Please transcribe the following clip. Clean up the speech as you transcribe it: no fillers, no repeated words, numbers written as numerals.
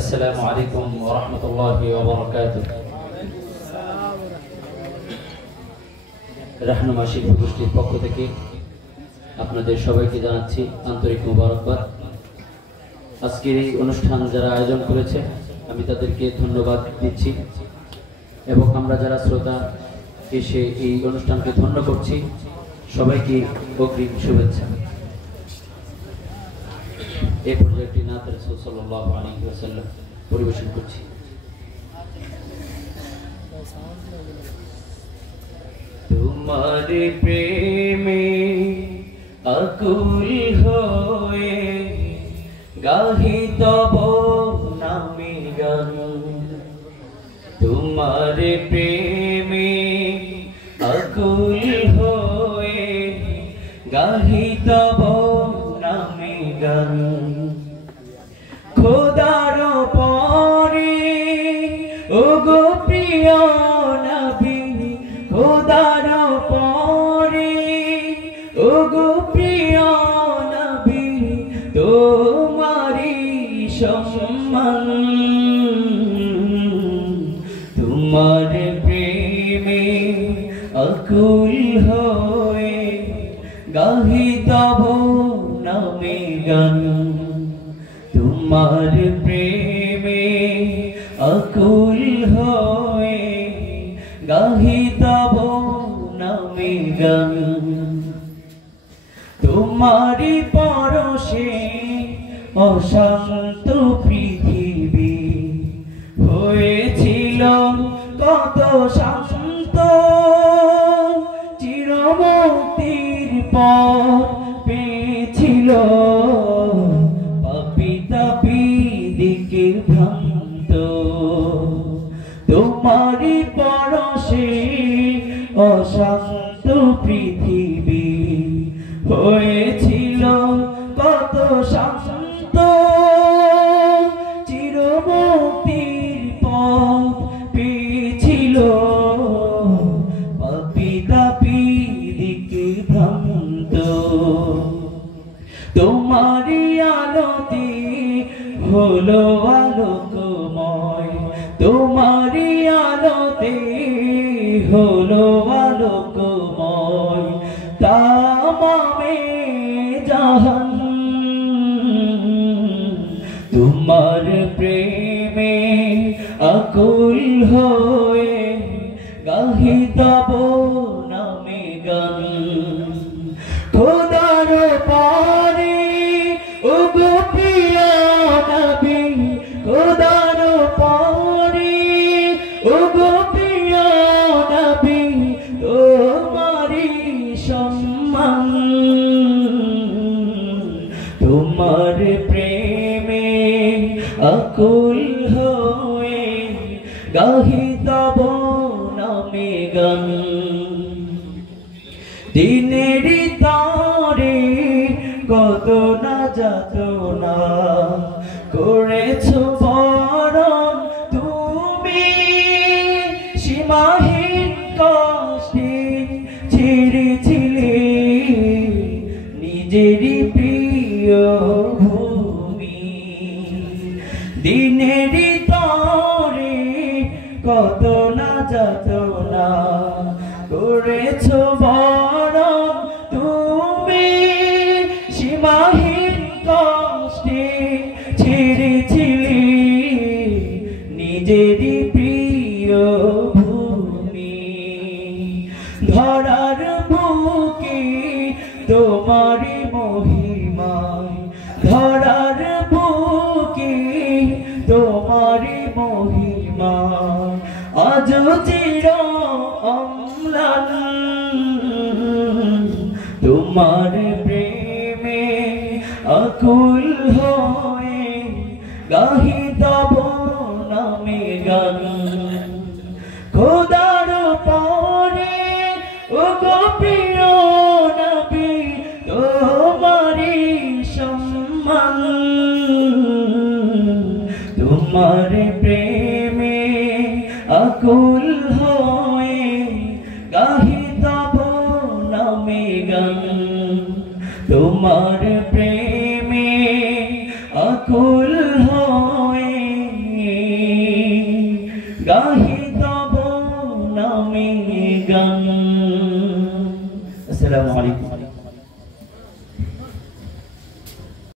আসসালামু আলাইকুম ওয়া রাহমাতুল্লাহি ওয়া বারাকাতুহু। রাহনুমা শিল্পী গোষ্ঠীর পক্ষ থেকে আপনাদের সবাইকে জানাচ্ছি আন্তরিক মোবারকবাদ। আজকের এই অনুষ্ঠান যারা আয়োজন করেছে আমি তাদেরকে ধন্যবাদ দিচ্ছি এবং আমরা যারা শ্রোতা এসে এই অনুষ্ঠানকে ধন্য করছি সবাইকে অগ্রিম শুভেচ্ছা। এই প্রজেক্টটি নাত রাসূল সাল্লাল্লাহু আলাইহি ওয়াসাল্লাম পরিবেশন করছি। তোমার প্রেমে আকুল হয়ে গাহি তব নামে গান, তোমার প্রেমে আকুল হয়ে গাহি তব নামে গান। খোদার পরে ও গো প্রিয় নবী, খোদার পরে ও গো প্রিয় নবী, তোমারি সম্মান। তোমার প্রেমে আকুল হয়ে গাহি তব নামে গান, তোমার প্রেমে আকুল হয়ে গাহি তব নামে গান। তোমারি পরশে অশান্ত পৃথিবী হয়েছিল কত শান্ত, চিরমুক্তির পথ পেয়েছিল পাপী তাপী দিকে ভ্রান্ত। তোমারি পরশে অশান্ত পৃথিবী হয়েছিল কত শান্ত, চিরমুক্তির পথ পেয়েছিল পাপী তাপী দিকে ভ্রান্ত। তোমারি আলোতে হলো আলোকময়, তোমারি আলোতে হলো আলোকময় তামামে জাহান। তোমার প্রেমে আকুল হয়ে গাহি তব নামে গান। খোদার পারে ও গো প্রিয় নবী, খোদার পারে ও গো প্রিয় নবী, তোমারি সম্মান। তোমার প্রেমে আকুল হয়ে গাহি তব নামে গান। দিনের তারে কত না যাতনা করেছো বরণ তুমি, সীমাহীন কষ্টে ছেড়েছিলে নিজেরই প্রিয় ভূমি। দিনের তরে কত না যাতনা করেছো বরণ তুমি, সীমাহীন কষ্টে ছেড়েছিলে নিজেরই প্রিয় ভূমি। ধরার বুকে তোমারি মহিমায়, ধরার বুকে তোমারি মহিমা আজ চির অম্লান। তোমার প্রেমে আকুল হয়ে গাহি তব নামে গান। খোদার পরে ও গো প্রিয় নবী, তোমারি সম্মান। তোমার প্রেমে আকুল হয়ে গাহি তব নামে গান। তোমার প্রেমে আকুল হয়ে আমি গান। আসসালামু আলাইকুম।